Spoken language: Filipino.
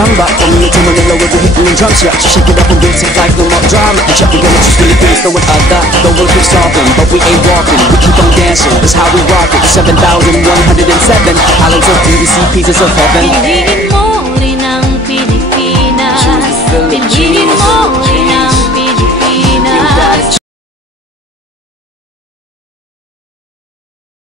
Samba. From here to Manila, we'll be hitting the drums, yeah. So shake it up and build some life, no more drama. And check, we're gonna just Philippines, throwing other. The world keeps talking, but we ain't walking. We keep on dancing, that's how we rock it. 7,107 islands of DVC, pieces of heaven.